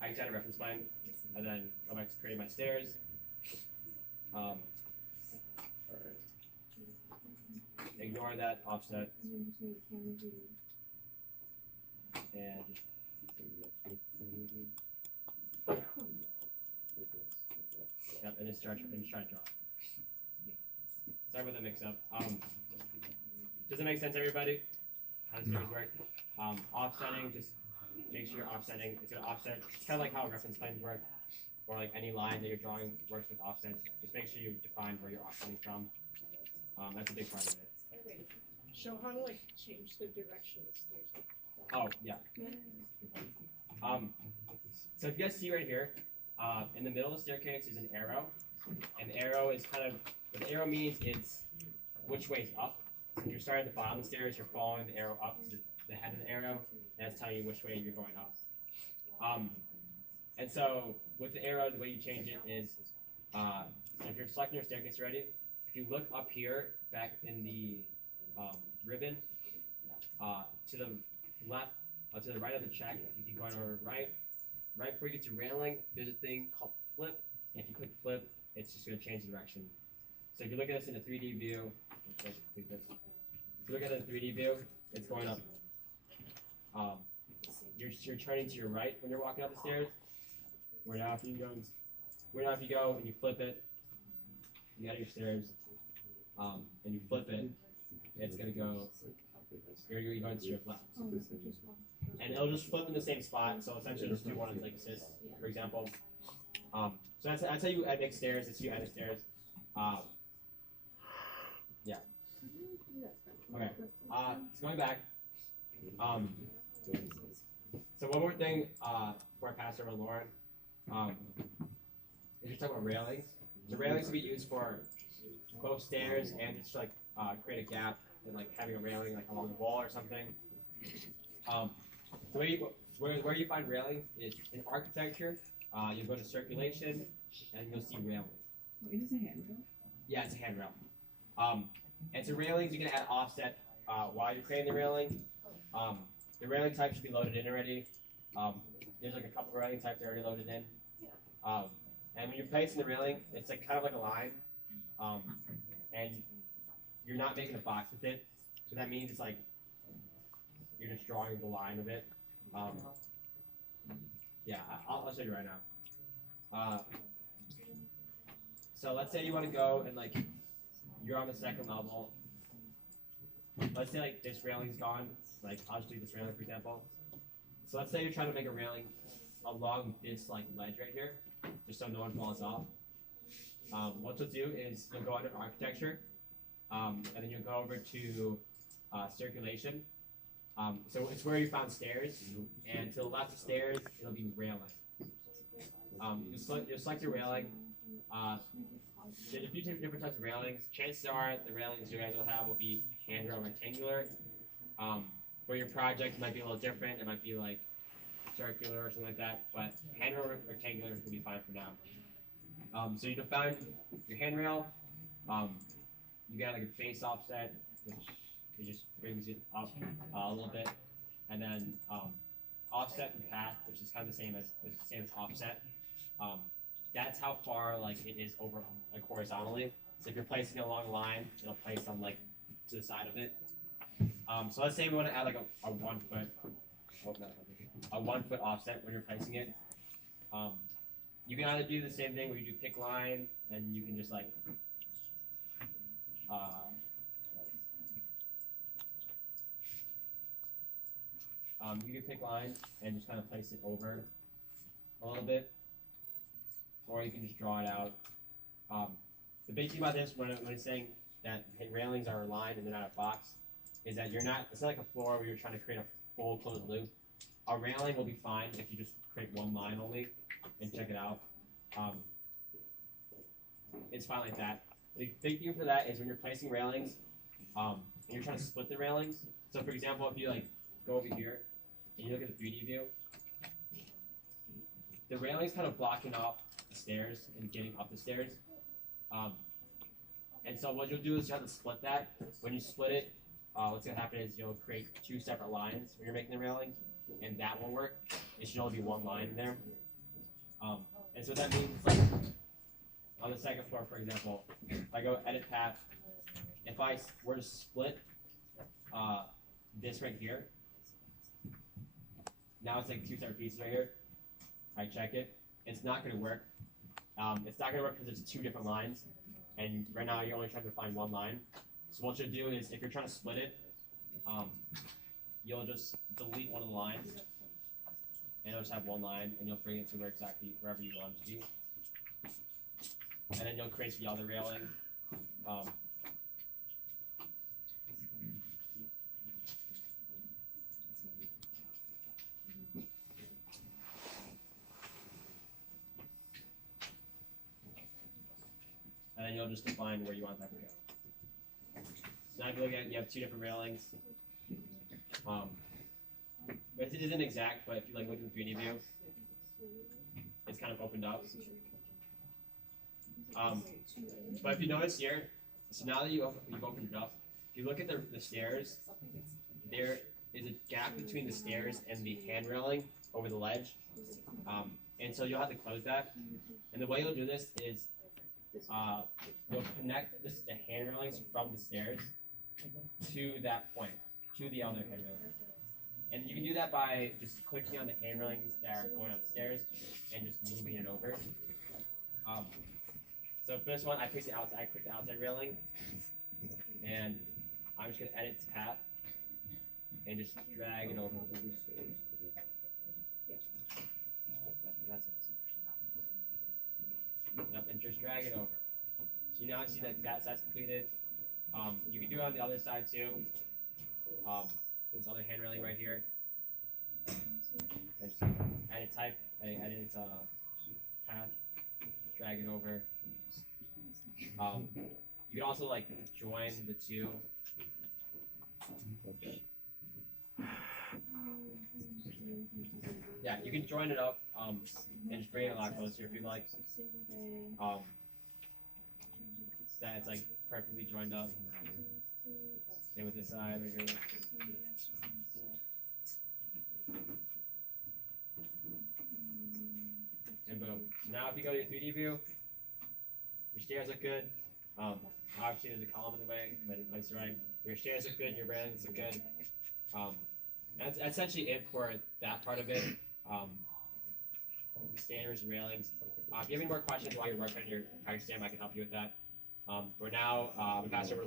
I can add a reference plane, and then go back to create my stairs. Ignore that offset. And yep, and just try to draw. Sorry about the mix-up. Does it make sense, everybody? How does stairs work? Offsetting, just make sure you're offsetting. It's gonna offset. It's kind of like how reference planes work, or like any line that you're drawing works with offsets. Just make sure you define where you're offsetting from. That's a big part of it. Show how to like change the direction of stairs. Oh yeah. So if you guys see right here, in the middle of the staircase is an arrow, and the arrow is kind of what the arrow means. It's which way is up. So if you're starting at the bottom of the stairs, you're following the arrow up to the head of the arrow. That's telling you which way you're going up. And so with the arrow, the way you change it is, so if you're selecting your staircase already, if you look up here, back in the ribbon, to the left, to the right of the check, you keep going over right before you get to railing, there's a thing called flip. And if you click flip, it's just going to change the direction. So if you look at this in a 3D view, if you look at it in a 3D view, it's going up. You're turning to your right when you're walking up the stairs. Where now if you go and you flip it, you got your stairs, and you flip it, it's gonna go. You're going to your left, and it'll just flip in the same spot. So essentially, just do one like this, for example. So that's how you make stairs. That's how you add stairs. Yeah. Okay. So going back. So one more thing before I pass over to Lauren. If you're talking about railings, the railings can be used for both stairs and just like create a gap and like having a railing like along the wall or something. Where you find railings is in architecture. You go to circulation and you'll see railings. Is this a handrail? Yeah, it's a handrail. And so railings you can add offset while you're creating the railing. The railing type should be loaded in already. There's like a couple of railing types that are already loaded in. And when you're placing the railing, it's like kind of like a line, and you're not making a box with it. So that means it's like you're just drawing the line of it. Yeah, I'll show you right now. So let's say you want to go and like you're on the second level. Let's say like this railing's gone. Like I'll just do this railing for example. So let's say you're trying to make a railing along this like ledge right here, just so no one falls off. What you'll do is you'll go under architecture, and then you'll go over to circulation. So it's where you found stairs, and to the left of stairs it'll be railing. You'll select your railing. There's a few different types of railings. Chances are the railings you guys will have will be handrail rectangular. For your project, it might be a little different. It might be like circular or something like that. But handrail rectangular will be fine for now. So you define your handrail. You got like a base offset, which it just brings it up a little bit, and then offset and path, which is kind of the same as offset. That's how far like it is over like horizontally. So if you're placing it along a line, it'll place on like to the side of it. So let's say we want to add like a 1 foot, a 1 foot offset when you're placing it. You can either do the same thing where you do pick line, and you can just like you can pick line and just kind of place it over a little bit, or you can just draw it out. The big thing about this, when it's saying that railings are aligned and they're not a box, is that it's not like a floor where you're trying to create a full closed loop. A railing will be fine if you just create one line only and check it out. It's fine like that. The big thing for that is when you're placing railings, and you're trying to split the railings. So for example, if you like go over here and you look at the 3D view, the railing's kind of blocking off the stairs and getting up the stairs. And so what you'll do is you have to split that. When you split it, what's going to happen is you'll create two separate lines when you're making the railing, and that won't work. It should only be one line in there. And so that means like on the second floor, for example, if I go edit path, if I were to split this right here, now it's like two separate pieces right here. I check it. It's not going to work. It's not going to work because it's two different lines, and right now you're only trying to find one line. So what you'll do is, if you're trying to split it, you'll just delete one of the lines, and it'll just have one line, and you'll bring it to wherever you want it to be. And then you'll create the other railing. And then you'll just define where you want that to go. So now if you look at it, you have two different railings. It isn't exact, but if you like look at the 3D view, it's kind of opened up. But if you notice here, so now that you've opened it up, if you look at the stairs, there is a gap between the stairs and the hand railing over the ledge. And so you'll have to close that. And the way you'll do this is you'll connect the hand railings from the stairs to that point, to the other hand railing. And you can do that by just clicking on the hand railings that are going upstairs and just moving it over. So for this one, I click the outside railing, and I'm just going to edit its path and just drag it over. That's it. Yep, and just drag it over. So now you see that that's completed. You can do it on the other side too. This other hand railing right here. And just edit type, edit its path, drag it over. You can also like join the two. Yeah, you can join it up and just bring it a lot closer if you'd like. That it's like perfectly joined up. Same with this side right here. And boom. Now if you go to your 3D view, your stairs look good. Obviously there's a column in the way, but it's right. Your stairs look good, your railings look good. That's essentially it for that part of it. Stairs and railings. If you have any more questions while you're working on your stem, I can help you with that. For now, I'm going to pass over to